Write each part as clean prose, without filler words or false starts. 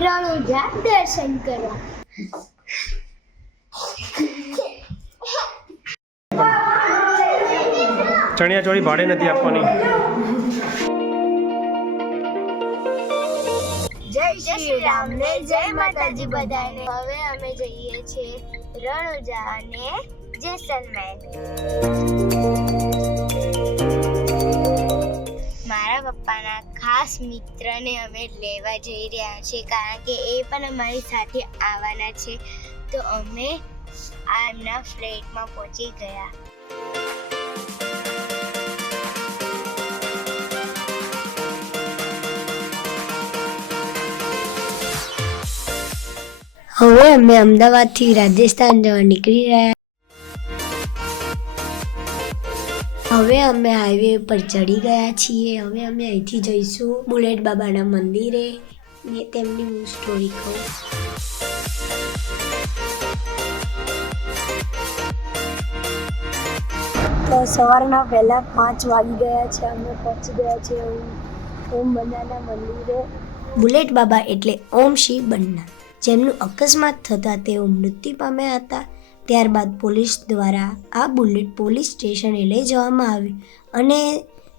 રણુજા દર્શન કરવા. ચણિયા ચોળી ભાડે નથી આપવાની. જય શ્રી રામ ને જય માતાજી બધાને. હવે અમે જઈએ છીએ રણુજા અને જેસલમેર. મારા પપ્પાના ખાસ મિત્રને અમે લેવા જઈ રહ્યા છીએ, કારણ કે એ પણ અમારી સાથે આવવાના છે. તો અમે આ એમના ફ્લેટમાં પહોંચી ગયા. હવે અમે અમદાવાદથી રાજસ્થાન જવા નીકળી રહ્યા. હવે અમે હાઈવે પર ચડી ગયા છીએ. હવે અમે અહીંથી જઈશું બુલેટ બાબાના મંદિરે ને તેમની હું સ્ટોરી કહું. તો સવારના પહેલા 5 વાગી ગયા છે. અમે પહોંચી ગયા છીએ ઓમ બન્નાના મંદિરે. બુલેટ બાબા એટલે ઓમ શ્રી બન્ના, જેમનું અકસ્માત થતાં તેઓ મૃત્યુ પામ્યા હતા. ત્યારબાદ પોલીસ દ્વારા આ બુલેટ પોલીસ સ્ટેશને લઈ જવામાં આવી અને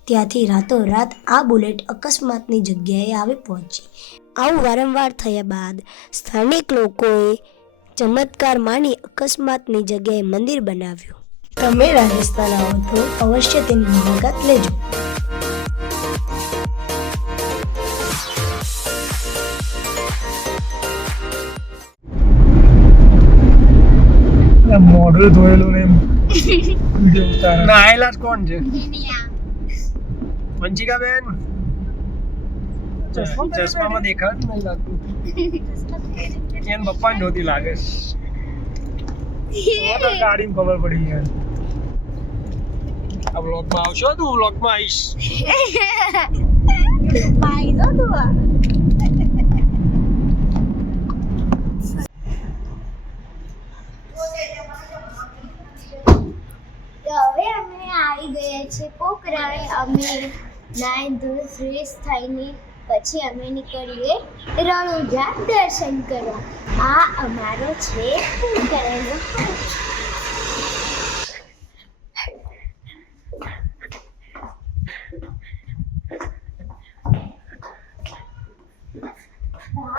ત્યાંથી રાતોરાત આ બુલેટ અકસ્માતની જગ્યાએ આવી પહોંચી. આવું વારંવાર થયા બાદ સ્થાનિક લોકોએ ચમત્કાર માની અકસ્માતની જગ્યાએ મંદિર બનાવ્યું. તમે રાજસ્થાન આવો તો અવશ્ય તેની મુલાકાત લેજો. મોઢું ધોયેલું ને વિડિયો ઉતારે. નાયેલા જ કોણ છે? વંશિકા બેન ચશ્મામાં દેખાડ નહીં લાગતું. એને પપ્પાને ધોતી લાગે છે. ગાડીમાં ખબર પડી યાર. આ બ્લોગમાં આવશો તું? બ્લોગમાં આવીશ. હવે અમે આવી ગયા છે પોખરાએ. અમે નાઈ ધોઈ ફ્રેશ થઈને પછી અમે નીકળીએ રણુજા દર્શન કરવા. આ અમારો છે પોખરાનો.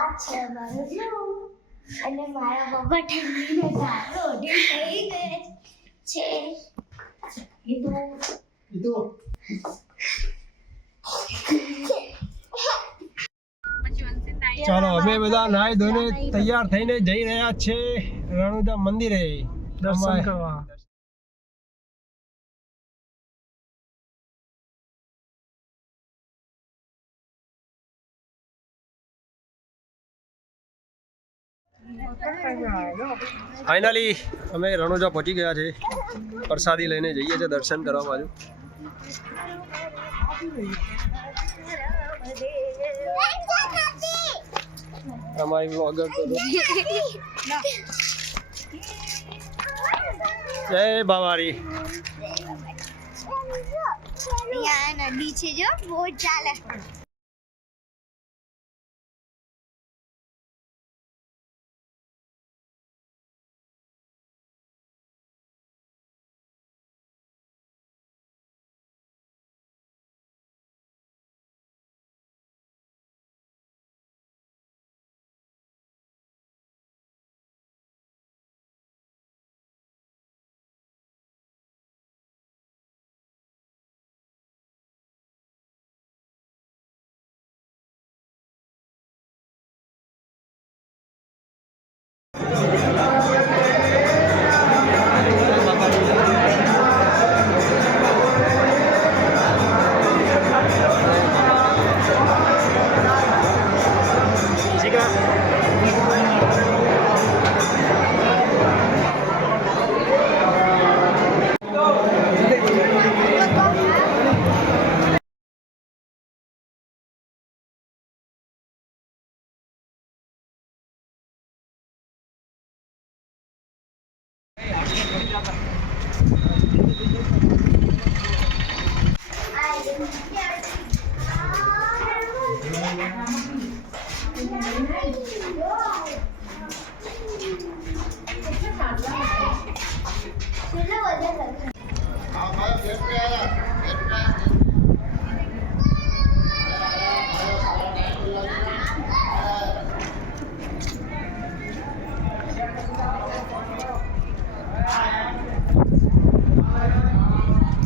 આ છે અમારો વ્યૂ અને મારા પપ્પા ઠંડીને ગારો ઓઢી થઈ ગયા છે. ચાલો અમે બધા નાઈ ધોઈને તૈયાર થઈને જઈ રહ્યા છે રણુજા મંદિરે દર્શન કરવા. ફાઇનલી અમે રણુજા પહોંચી ગયા છે. પ્રસાદી લઈને જઈએ છીએ દર્શન કરવા બાજુ. અમારી બ્લોગર તો જય બાવારી. નદી છે જો બોટ ચાલે.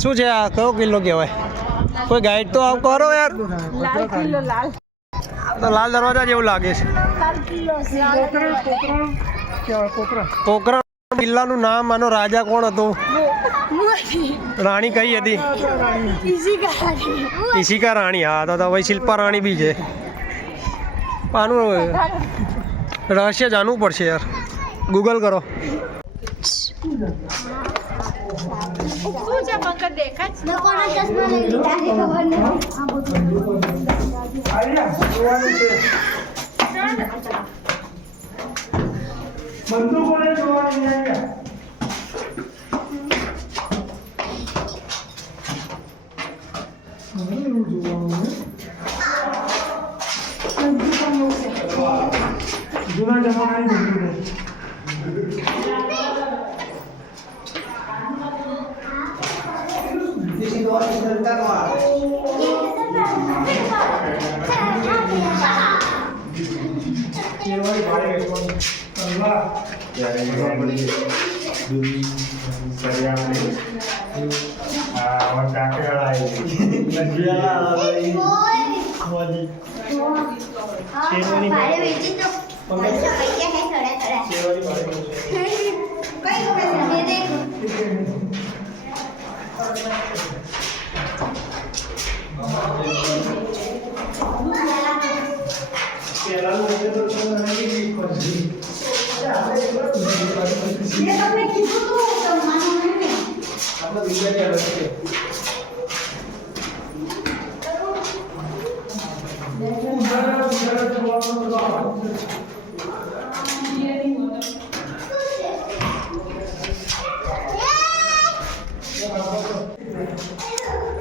શું છે આ કયો કિલ્લો કહેવાય? કોઈ ગાઈડ તો આવ કરો યાર. લાલ કિલ્લો લાલ તો લાલ દરવાજા જેવું લાગે છે. પોખરણ કિલ્લાનું નામ આનો રાજા કોણ હતો? રાણી કઈ હતી? ઈશિકા રાણી. હા તો ભાઈ શિલ્પા રાણી બી છે. આનું રહસ્ય જાણવું પડશે યાર. ગૂગલ કરો. શું છે પંકજ દેખાય છે? કોના ચશ્મા લઈ લીધા છે ખબર જૂના જમાનાની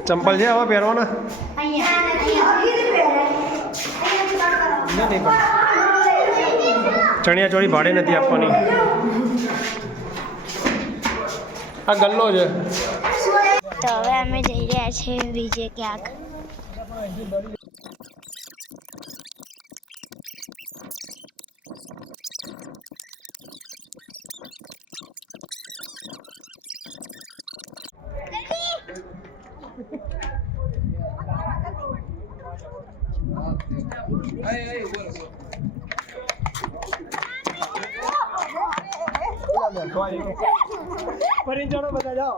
ચંપલ છે હવે પહેરવાના? ચણિયા ચોળી ભાડે નથી આપવાની. આ ગલ્લો છે. તો હવે અમે જઈ રહ્યા છીએ બીજે ક્યાંક. ફરી ચડો બધા જાઓ.